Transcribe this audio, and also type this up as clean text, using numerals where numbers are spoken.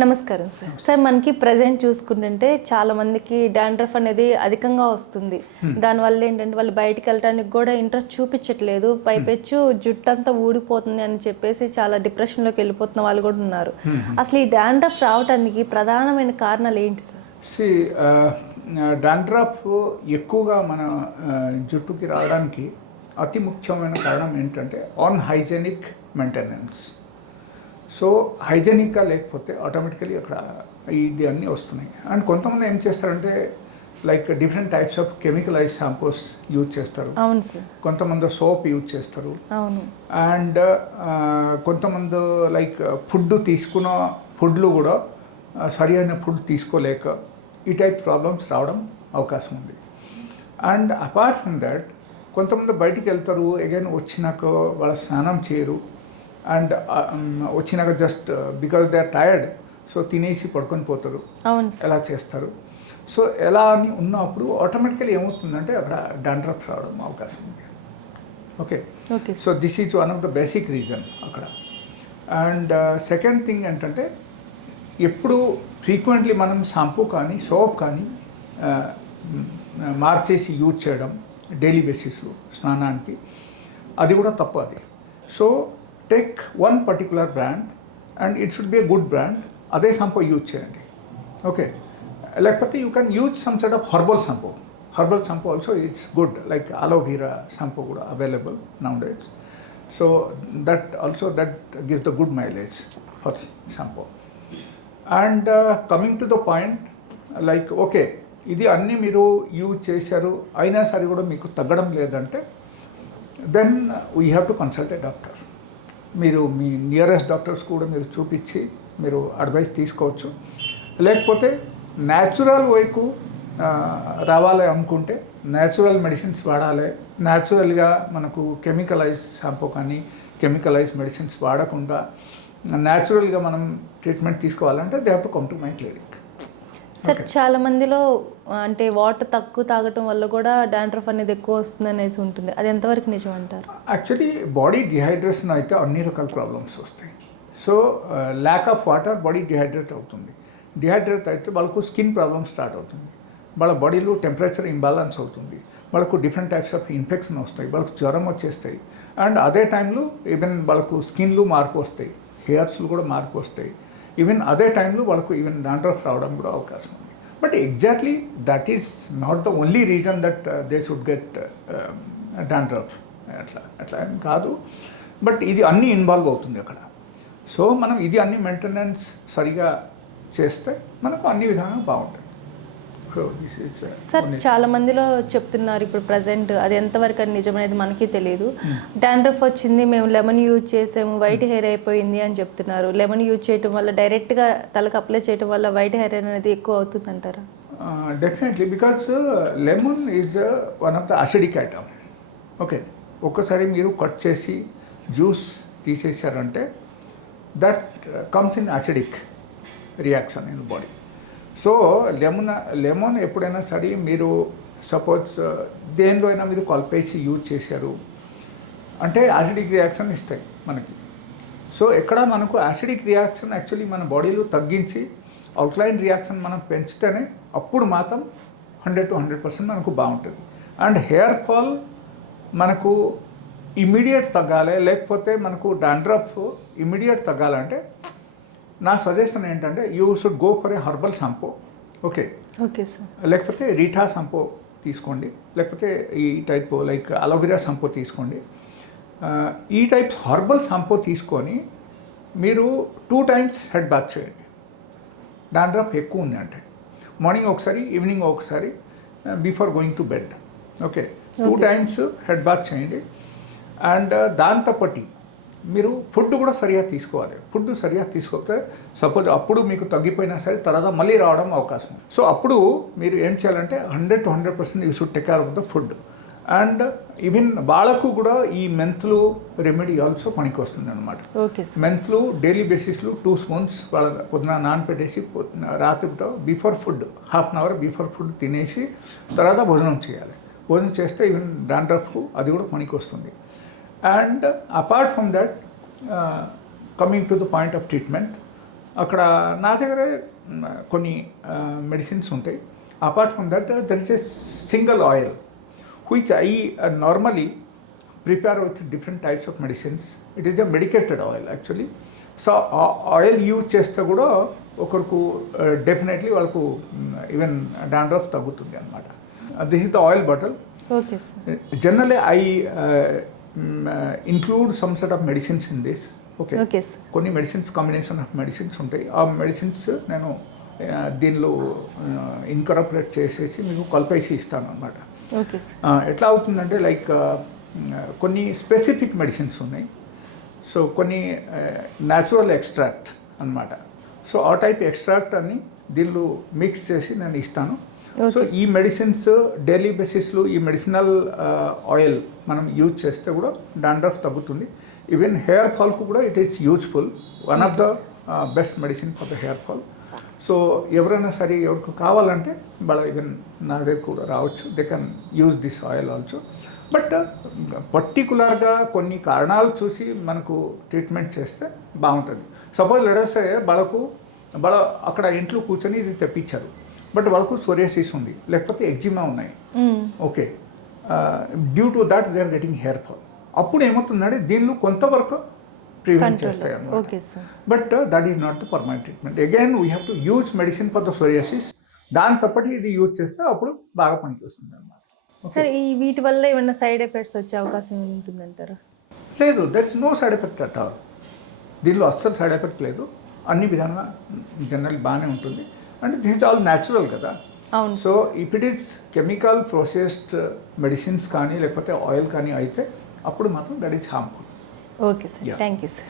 నమస్కారం sir. Sir మనకి present చూసుకుంటుంటే చాలా మందికి డాండ్రఫ్ అనేది అధికంగా వస్తుంది. దానివల్ల ఏంటంటే వాళ్ళు బయటికి వెళ్ళడానికి కూడా ఇంట్రెస్ట్ చూపించట్లేదు. పైపెచ్చు జుట్టు అంతా ఊడిపోతుంది అని చెప్పేసి చాలా డిప్రెషన్లోకి వెళ్ళిపోతున్న వాళ్ళు కూడా ఉన్నారు. అసలు ఈ డాండ్రఫ్ రావడానికి ప్రధానమైన కారణాలు ఏంటి సార్? డాండ్రఫ్ ఎక్కువగా మన జుట్టుకి రావడానికి అతి ముఖ్యమైన కారణం ఏంటంటే అన్హైజెనిక్ మెయింటెనెన్స్. సో హైజెనిక్గా లేకపోతే ఆటోమేటికలీ అక్కడ ఇది అన్నీ వస్తున్నాయి. అండ్ కొంతమంది ఏం చేస్తారంటే like different types of chemicalise shampoos use చేస్తారు. అవును సార్. కొంతమంది సోప్ యూజ్ చేస్తారు. అవును. అండ్ కొంతమంది లైక్ తీసుకున్న ఫుడ్లు కూడా సరి అయిన ఫుడ్ తీసుకోలేక ఈ టైప్ ప్రాబ్లమ్స్ రావడం అవకాశం ఉంది. అండ్ అపార్ట్ ఫ్రమ్ దట్ కొంతమంది బయటికి వెళ్తారు, అగైన్ వచ్చినాక వాళ్ళ స్నానం చేయరు. అండ్ వచ్చినాక just because they are tired, so తినేసి పడుకొని పోతారు, ఎలా చేస్తారు. సో ఎలా అని ఉన్నప్పుడు ఆటోమేటికలీ ఏమవుతుందంటే అక్కడ డాండ్రఫ్ రావడం అవకాశం ఉంది. Okay, so this is one of the basic reason అక్కడ. అండ్ సెకండ్ థింగ్ ఏంటంటే ఎప్పుడు ఫ్రీక్వెంట్లీ మనం షాంపూ కానీ సోప్ కానీ మార్చేసి యూజ్ చేయడం డైలీ బేసిస్లో స్నానానికి, అది కూడా తప్పు. అది so take one particular brand and it should be a good brand, అదే షాంపూ యూజ్ చేయండి. ఓకే, లేకపోతే you can use some set of herbal shampoo. Herbal shampoo also it's good, like aloe vera shampoo కూడా available nowadays. So that also that gives the good mileage for shampoo. And coming to the point, like okay ఇది అన్నీ మీరు use చేశారు అయినా సరే కూడా మీకు తగ్గడం లేదంటే then we have to consult a doctor. మీరు మీ నియరెస్ట్ డాక్టర్స్ కూడా మీరు చూపించి మీరు అడ్వైస్ తీసుకోవచ్చు. లేకపోతే న్యాచురల్ వైపు రావాలి అనుకుంటే న్యాచురల్ మెడిసిన్స్ వాడాలి. న్యాచురల్గా మనకు కెమికలైజ్ షాంపూ కానీ కెమికలైజ్ మెడిసిన్స్ వాడకుండా న్యాచురల్గా మనం ట్రీట్మెంట్ తీసుకోవాలంటే they have to come to my clinic. Sir చాలా మందిలో అంటే వాటర్ తక్కువ తాగటం వల్ల కూడా డాండ్రఫ్ అనేది ఎక్కువ వస్తుంది అనేది ఉంటుంది, అది ఎంతవరకు నిజం అంటారు? యాక్చువల్లీ బాడీ డిహైడ్రేషన్ అయితే అన్ని రకాల ప్రాబ్లమ్స్ వస్తాయి. So lack of water body dehydrate అవుతుంది. డిహైడ్రేట్ అయితే వాళ్ళకు స్కిన్ ప్రాబ్లమ్ స్టార్ట్ అవుతుంది, వాళ్ళ బాడీలో టెంపరేచర్ ఇంబ్యాలెన్స్ అవుతుంది, వాళ్ళకు డిఫరెంట్ టైప్స్ ఆఫ్ ఇన్ఫెక్షన్ వస్తాయి, వాళ్ళకు జ్వరం వచ్చేస్తాయి. అండ్ అదే టైంలో ఈవెన్ వాళ్ళకు స్కిన్లు మార్పు వస్తాయి, హెయిర్స్లు కూడా మార్పు వస్తాయి. ఈవెన్ అదే టైంలో వాళ్ళకు ఈవెన్ డాండ్రఫ్ రావడం కూడా అవకాశం ఉంది. But exactly that is not the only reason that they should get dandruff. అట్లా ఏం కాదు, బట్ ఇది అన్నీ ఇన్వాల్వ్ అవుతుంది అక్కడ. సో మనం ఇది అన్ని మెయింటెనెన్స్ సరిగా చేస్తే మనకు అన్ని విధాలుగా బాగుంటుంది. సార్ చాలా మందిలో చెప్తున్నారు ఇప్పుడు ప్రజెంట్, అది ఎంతవరకు అని నిజమనేది మనకి తెలియదు. డాండ్రఫ్ వచ్చింది, మేము లెమన్ యూజ్ చేసాము, వైట్ హెయిర్ అయిపోయింది అని చెప్తున్నారు. లెమన్ యూజ్ చేయడం వల్ల డైరెక్ట్గా తలకు అప్లై చేయడం వల్ల వైట్ హెయిర్ అనేది ఎక్కువ అవుతుంది అంటారా? Definitely, because lemon is one of the acidic item. Okay, ఒక్కసారి మీరు కట్ చేసి జ్యూస్ తీసేసారంటే that comes in acidic reaction in body. So lemon ఎప్పుడైనా సరే మీరు సపోజ్ దేనిలో అయినా మీరు కలిపేసి యూజ్ చేశారు అంటే యాసిడిక్ రియాక్షన్ ఇస్తాయి మనకి. సో ఎక్కడ మనకు యాసిడిక్ రియాక్షన్ యాక్చువల్లీ మన బాడీలో తగ్గించి అవుట్లైన్ రియాక్షన్ మనం పెంచితేనే అప్పుడు మాత్రం 100 to 100% మనకు బాగుంటుంది. అండ్ హెయిర్ ఫాల్ మనకు ఇమీడియట్ తగ్గాలి, లేకపోతే మనకు డాండ్రఫ్ ఇమీడియట్ తగ్గాలంటే నా సజెషన్ ఏంటంటే you should go for a herbal shampoo. Okay sir, లేకపోతే రీఠా షాంపూ తీసుకోండి, లేకపోతే ఈ టైప్ లైక్ అలోవెరా షాంపూ తీసుకోండి. ఈ టైప్ హర్బల్ షాంపూ తీసుకొని మీరు 2 times హెడ్ బాత్ చేయండి. డాండ్రఫ్ ఎక్కువ ఉంది అంటే మార్నింగ్ ఒకసారి, ఈవినింగ్ ఒకసారి, before going to bed. Okay, 2 times head bath చేయండి. అండ్ దాంతోపాటు మీరు ఫుడ్ కూడా సరిగా తీసుకోవాలి. ఫుడ్ సరిగా తీసుకోకపోతే సపోజ్ అప్పుడు మీకు తగ్గిపోయినా సరే తర్వాత మళ్ళీ రావడం అవకాశం. సో అప్పుడు మీరు ఏం చేయాలంటే 100 to 100% you should take care of the food. And even వాళ్ళకు కూడా ఈ మెంతులు రెమెడీ ఆల్సో పనికి వస్తుంది అనమాట. మెంతులు డైలీ బేసిస్లో 2 spoons వాళ్ళ పొద్దున నానపెట్టేసి రాత్రితో before food half an hour before food తినేసి తర్వాత భోజనం చేయాలి. భోజనం చేస్తే ఈవెన్ డాండ్రఫ్కు అది కూడా పనికి వస్తుంది. And apart from that, coming to the point of treatment, అక్కడ నా దగ్గర కొన్ని మెడిసిన్స్ ఉంటాయి. Apart from that there is a single oil which I normally prepare with different types of medicines. It is a medicated oil actually. So ఆ oil use చేస్తే కూడా ఒకరికి definitely వాళ్ళకు ఈవెన్ డాండ్రఫ్ తగ్గుతుంది అనమాట. This is the oil bottle. Okay sir. Generally I include some set of medicines in this. Okay, okay sir. కొన్ని medicines combination of medicines ఉంటాయి. ఆ మెడిసిన్స్ నేను దీనిలో ఇన్కార్పొరేట్ చేసేసి మీకు కలిపేసి ఇస్తాను అనమాట. Okay sir. ఎట్లా అవుతుందంటే లైక్ కొన్ని స్పెసిఫిక్ మెడిసిన్స్ ఉన్నాయి. సో కొన్ని న్యాచురల్ ఎక్స్ట్రాక్ట్ అన్నమాట. సో ఆ టైప్ ఎక్స్ట్రాక్ట్ అని దీనిలో మిక్స్ చేసి నేను ఇస్తాను. సో ఈ మెడిసిన్స్ డైలీ బేసిస్లో ఈ మెడిసినల్ ఆయిల్ మనం యూజ్ చేస్తే కూడా డాండ్రఫ్ తగ్గుతుంది. ఈవెన్ హెయిర్ ఫాల్కు కూడా it is useful. One of the best medicine for the hair fall. So ఎవరైనా సరే ఎవరికి కావాలంటే వాళ్ళ ఈవెన్ నా దగ్గర కూడా రావచ్చు. They can use this oil also. But పర్టికులర్గా కొన్ని కారణాలు చూసి మనకు ట్రీట్మెంట్ చేస్తే బాగుంటుంది. సపోజ్ లెటర్సే వాళ్ళకు అక్కడ ఇంట్లో కూర్చొని ఇది తెప్పించారు, బట్ వాళ్ళకు సోరియాసిస్ ఉంది, లేకపోతే ఎగ్జిమా ఉన్నాయి. Okay, due to that they are getting hair fall. అప్పుడు ఏమవుతుందంటే దీనిలో కొంతవరకు ప్రివెంట్ చేస్తాయి అన్నమాట. Okay sir. But that is not the permanent treatment. Again we have to use medicine for the psoriasis. దాని తప్పటి ఇది యూజ్ చేస్తే అప్పుడు బాగా పనిచేస్తుంది అన్నమాట. సార్ ఈ వీటి వల్ల ఏమైనా సైడ్ ఎఫెక్ట్స్ వచ్చే అవకాశం ఉంటుందంటారా? లేదు, that's no side effect at all. దీనిలో అస్సలు సైడ్ ఎఫెక్ట్ లేదు. అన్ని విధాలుగా జనరల్ బాగానే ఉంటుంది. And this is all natural కదా. అవును. So if it is chemical processed medicines కానీ లేకపోతే ఆయిల్ కానీ అయితే అప్పుడు మాత్రం that is harmful. Okay sir. Thank you sir.